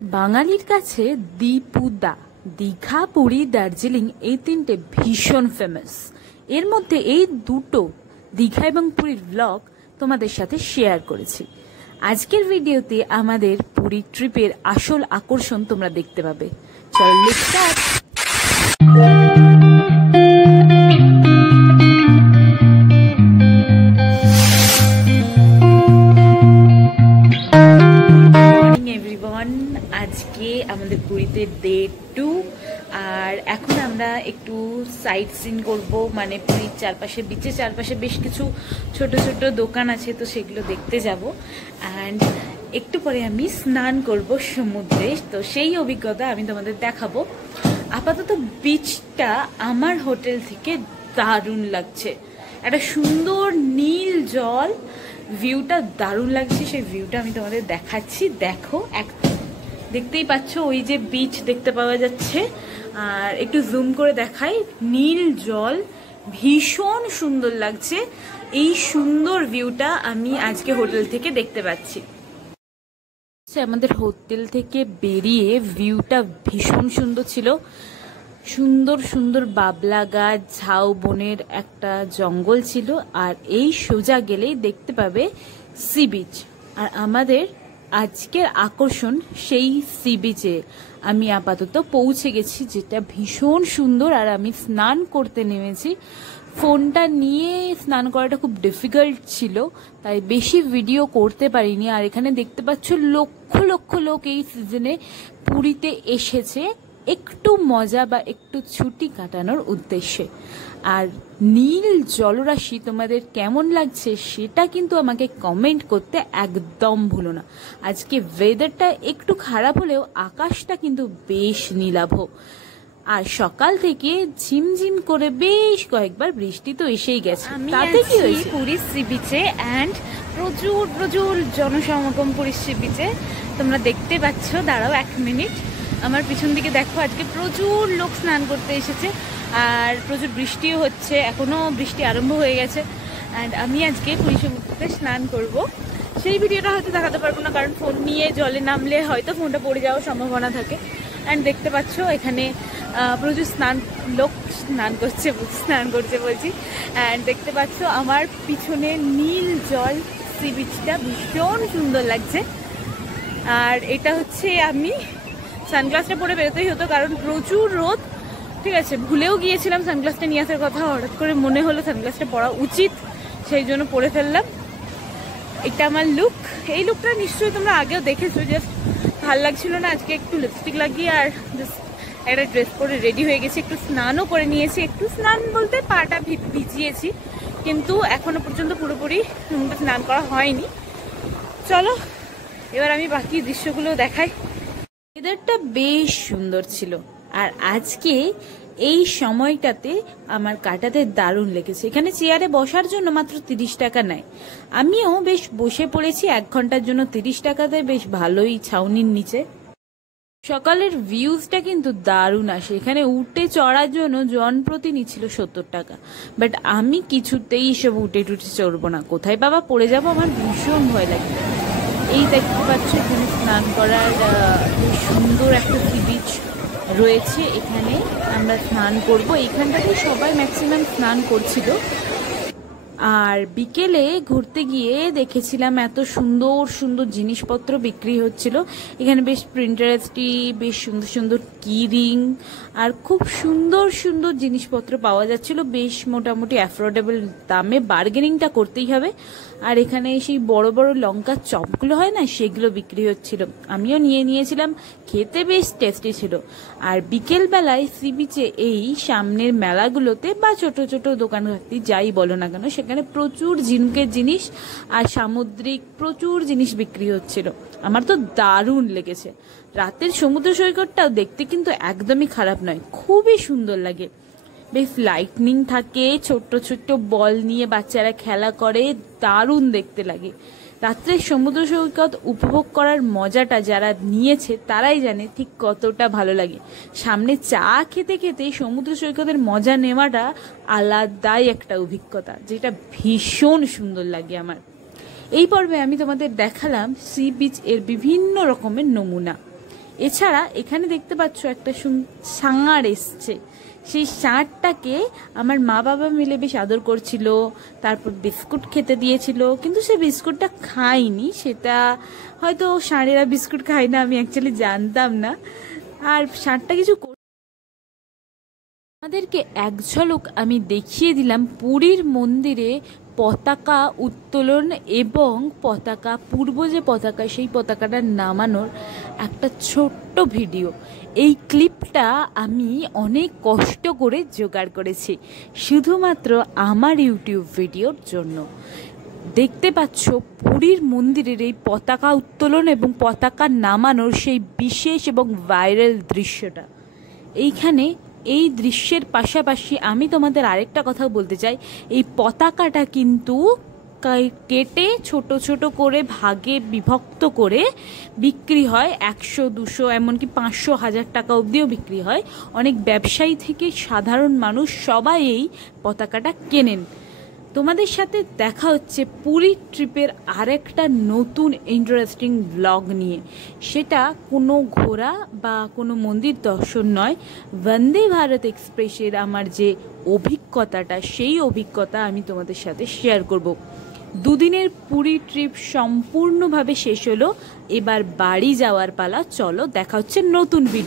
বাঙালির কাছে দীপুদা, দীঘা, পুরী, দার্জিলিং এই তিনটে ভীষণ ফেমাস। এর মধ্যে এই দুটো দীঘা এবং পুরীর ব্লগ তোমাদের সাথে শেয়ার করেছি। আজকের ভিডিওতে আমাদের পুরী ট্রিপের আসল আকর্ষণ তোমরা দেখতে পাবে। চলো লেটস স্টার্ট। আজকে আমাদের পুরীতে ডে 2 আর এখন আমরা একটু সাইট সিন করব, মানে পুরীর চারপাশে, বিচের চারপাশে বেশ কিছু ছোট ছোট দোকান আছে, তো সেগুলো দেখতে যাব। অ্যান্ড একটু পরে আমি স্নান করব সমুদ্রে, তো সেই অভিজ্ঞতা আমি তোমাদের দেখাবো। আপাতত বিচটা আমার হোটেল থেকে দারুণ লাগছে, একটা সুন্দর নীল জল, ভিউটা দারুণ লাগছে। সেই ভিউটা আমি তোমাদের দেখাচ্ছি, দেখো। দেখতেই পাচ্ছ ওই যে বিচ দেখতে পাওয়া যাচ্ছে, আর একটু জুম করে দেখাই, নীল জল, ভীষণ সুন্দর লাগছে। এই সুন্দর ভিউটা আমি আজকে হোটেল থেকে দেখতে পাচ্ছি। আমাদের হোটেল থেকে বেরিয়ে ভিউটা ভীষণ সুন্দর ছিল, সুন্দর সুন্দর বাবলা গাছ, ঝাউ বনের একটা জঙ্গল ছিল, আর এই সোজা গেলেই দেখতে পাবে সি বিচ। আর আমাদের আজকের আকর্ষণ সেই সি বিচে আমি আপাতত পৌঁছে গেছি, যেটা ভীষণ সুন্দর। আর আমি স্নান করতে নেমেছি, ফোনটা নিয়ে স্নান করাটা খুব ডিফিকাল্ট ছিল, তাই বেশি ভিডিও করতে পারিনি। আর এখানে দেখতে পাচ্ছ লক্ষ লক্ষ লোক এই সিজনে পুরীতে এসেছে একটু মজা বা একটু ছুটি কাটানোর উদ্দেশ্যে। আর নীল জলরাশি তোমাদের কেমন লাগছে সেটা কিন্তু আমাকে কমেন্ট করতে একদম ভুলো না। আজকে ওয়েদারটা একটু খারাপ হলেও আকাশটা কিন্তু বেশ নীলাভ, আর সকাল থেকে ঝিমঝিম করে বেশ কয়েকবার বৃষ্টি তো এসেই গেছে। তাতে কি হয়েছে, পুরীর সি বিচে অ্যান্ড প্রচুর প্রচুর জনসমাগম পুরীর সি বিচে তোমরা দেখতে পাচ্ছ। দাঁড়াও 1 মিনিট, আমার পিছন দিকে দেখো, আজকে প্রচুর লোক স্নান করতে এসেছে, আর প্রচুর বৃষ্টিও হচ্ছে, এখনো বৃষ্টি আরম্ভ হয়ে গেছে। অ্যান্ড আমি আজকে পুরী সমুদ্রে স্নান করব। সেই ভিডিওটা হয়তো দেখাতে পারবো না, কারণ ফোন নিয়ে জলে নামলে হয়তো ফোনটা পড়ে যাওয়ার সম্ভাবনা থাকে। অ্যান্ড দেখতে পাচ্ছ এখানে প্রচুর লোক স্নান করছে বলছি। অ্যান্ড দেখতে পাচ্ছ আমার পিছনে নীল জল, সি বিচটা ভীষণ সুন্দর লাগছে। আর এটা হচ্ছে, আমি সানগ্লাসটা পরে বেরোতেই হতো কারণ প্রচুর রোদ, ঠিক আছে। ভুলেও গিয়েছিলাম সানগ্লাসটা নিয়ে আসার কথা, হঠাৎ করে মনে হলো সানগ্লাসটা পরা উচিত, সেই জন্য পরে ফেললাম। এটা আমার লুক। এই লুকটা নিশ্চয়ই তোমরা আগেও দেখেছো, জাস্ট ভাল লাগছিল না, আজকে একটু লিপস্টিক লাগিয়ে আর জাস্ট একটা ড্রেস পরে রেডি হয়ে গেছি। একটু স্নানও করে নিয়েছি, একটু স্নান বলতে পাটা ভিজিয়েছি, কিন্তু এখনো পর্যন্ত পুরোপুরি স্নান করা হয়নি। চলো এবার আমি বাকি দৃশ্যগুলো দেখাই। ওয়েদারটা বেশ সুন্দর ছিল, আর আজকে এই সময়টাতে আমার কাটাতে দারুণ লেগেছে। এখানে চেয়ারে বসার জন্য মাত্র 30 টাকা নেয়, আমিও বেশ বসে পড়েছি 1 ঘন্টার জন্য। 30 টাকাতে বেশ ভালোই ছাউনির নিচে। সকালের ভিউজটা কিন্তু দারুণ আসে। এখানে উঠে চড়ার জন্য জনপ্রতি নিচ্ছিল 70 টাকা, বাট আমি কিছুতেই সব উঠে টুটে চড়বো না, কোথায় বাবা পড়ে যাবো, আমার ভীষণ ভয় লাগে। এই দেখতে পাচ্ছ এখানে স্নান করার বেশ সুন্দর একটা সি বিচ রয়েছে, এখানে আমরা স্নান করব। এইখানটাতে সবাই ম্যাক্সিমাম স্নান করছিল। আর বিকেলে ঘুরতে গিয়ে দেখেছিলাম এত সুন্দর সুন্দর জিনিসপত্র বিক্রি হচ্ছিল। এখানে বেশ প্রিন্টারেস্টি, বেশ সুন্দর সুন্দর কি রিং, আর খুব সুন্দর সুন্দর জিনিসপত্র পাওয়া যাচ্ছিল, বেশ মোটামুটি অ্যাফোর্ডেবল দামে। বার্গেনিংটা করতেই হবে। আর এখানে সেই বড় বড় লঙ্কার চপগুলো হয় না, সেগুলো বিক্রি হচ্ছিল, আমিও নিয়েছিলাম, খেতে বেশ টেস্টি ছিল। আর বিকেল বেলায় সি বিচে এই সামনের মেলাগুলোতে বা ছোট ছোট দোকানঘাটি যাই বলো না কেন, সেখানে প্রচুর ঝিনুকের জিনিস আর সামুদ্রিক প্রচুর জিনিস বিক্রি হচ্ছিল। আমার তো দারুণ লেগেছে। রাতের সমুদ্র সৈকতটাও দেখতে কিন্তু একদমই খারাপ নয়, খুবই সুন্দর লাগে। বেশ লাইটনিং থাকে, ছোট্ট ছোট্ট বল নিয়ে বাচ্চারা খেলা করে, দারুণ দেখতে লাগে। রাত্রের সমুদ্র সৈকত উপভোগ করার মজাটা যারা নিয়েছে তারাই জানে ঠিক কতটা ভালো লাগে। সামনে চা খেতে খেতে সমুদ্র সৈকতের মজা নেওয়াটা আলাদাই একটা অভিজ্ঞতা, যেটা ভীষণ সুন্দর লাগে আমার। এই পর্বে আমি তোমাদের দেখালাম সি বিচ এর বিভিন্ন রকমের নমুনা। এছাড়া এখানে দেখতে পাচ্ছ একটা ষাঁড় এসছে, সেই ষাঁড়টাকে আমার মা বাবা মিলে বেশ আদর করছিল, তারপর বিস্কুট খেতে দিয়েছিল, কিন্তু সে বিস্কুটটা খাইনি, সেটা হয়তো ষাঁড়েরা বিস্কুট খায় না, আমি অ্যাকচুয়ালি জানতাম না। আর ষাঁড়টা কিছু আমাদেরকে এক ঝলক আমি দেখিয়ে দিলাম পুরীর মন্দিরে পতাকা উত্তোলন এবং পতাকা পূর্ব যে পতাকা সেই পতাকাটা নামানোর একটা ছোট্ট ভিডিও। এই ক্লিপটা আমি অনেক কষ্ট করে জোগাড় করেছি শুধুমাত্র আমার ইউটিউব ভিডিওর জন্য। দেখতে পাচ্ছ পুরীর মন্দিরের এই পতাকা উত্তোলন এবং পতাকা নামানোর সেই বিশেষ এবং ভাইরাল দৃশ্যটা। এইখানে এই দৃশ্যের পাশাপাশি আমি তোমাদের আরেকটা কথা বলতে চাই, এই পতাকাটা কিন্তু কেটে ছোট ছোট করে ভাগে বিভক্ত করে বিক্রি হয়, 100, 200 এমনকি 500, 1000 টাকা অবধিও বিক্রি হয়। অনেক ব্যবসায়ী থেকে সাধারণ মানুষ সবাই এই পতাকাটা কেনেন। তোমাদের সাথে দেখা হচ্ছে পুরী ট্রিপের আরেকটা নতুন ইন্টারেস্টিং ব্লগ নিয়ে। সেটা কোনো ঘোরা বা কোনো মন্দির দর্শন নয়, বন্দে ভারত এক্সপ্রেসের আমার যে অভিজ্ঞতাটা, সেই অভিজ্ঞতা আমি তোমাদের সাথে শেয়ার করব। 2 দিনের পুরী ট্রিপ সম্পূর্ণভাবে শেষ হলো, এবার বাড়ি যাওয়ার পালা। চলো দেখা হচ্ছে নতুন ভিডিও।